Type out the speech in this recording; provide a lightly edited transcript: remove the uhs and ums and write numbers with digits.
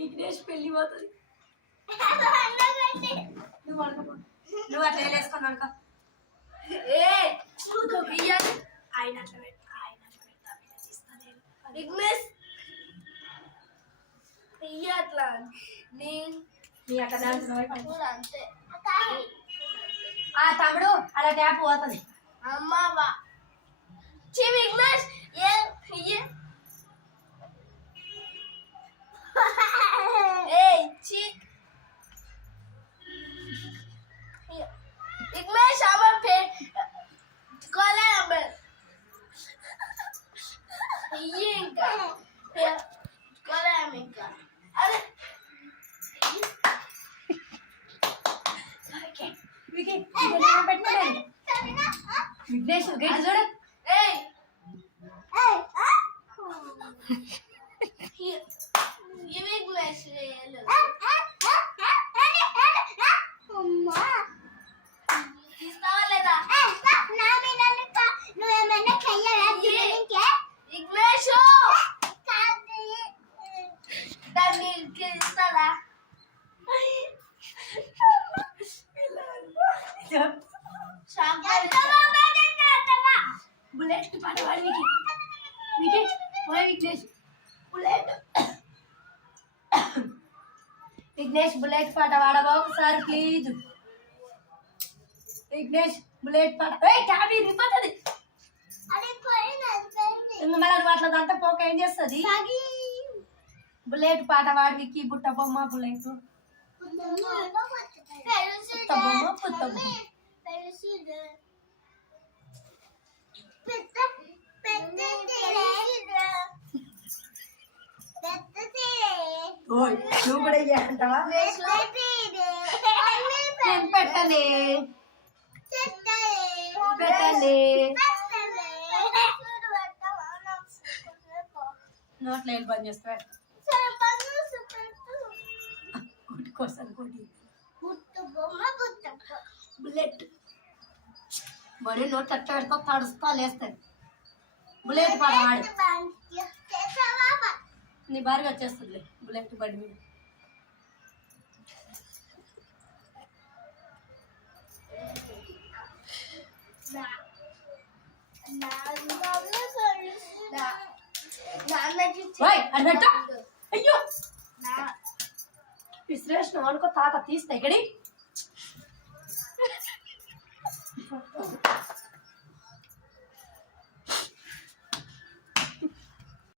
విఘ్నేష్ పెళ్లి పోతుంది. నువ్వు అనుకో, నువ్వు అట్లా వేసుకొని అనుకో. ఆయన అట్లా పెడతా విఘ్నేష్ అట్లా నీ అట్లా అంతే. తమ్ముడు అలా ట్యాప్ పోతుంది. అమ్మా విఘ్నేష్ विघ्नेश आवर फिर कॉल है नंबर ये इनका फिर कॉल है इनका अरे विकेट विघ्नेश गेट जोड़ ए ये विघ्नेश बुलेट पाडवाली wicket Vignesh bullet Vignesh bullet पाట వాడవా ఒకసారి ప్లీజ్ విఘ్నేష్ బుల్లెట్ పాట టాబీ రిపోతుంది మళ్ళీ అట్లా పోక ఏం చేస్తుంది బుల్లెట్ పాట వాడి విక్కి బుట్ట బొమ్మ బుల్లెట్ పుత్త బొమ్మ పుత్త బొమ్మ నువ్వు కూడా అంటావా పెట్టండి పెట్టండి నోట్లో ఏం పని చేస్తా కోసం బుల్లెట్ బడి నోట్ తట్ట పెడతా తడుస్తా లేస్తాయి బుల్లెట్ పాడవాడు నీ భారీగా వచ్చేస్తుంది బుల్లెట్ బండి మీద అయ్యో విశ్లేషణ అనుకో తాత తీస్తా ఇక్కడి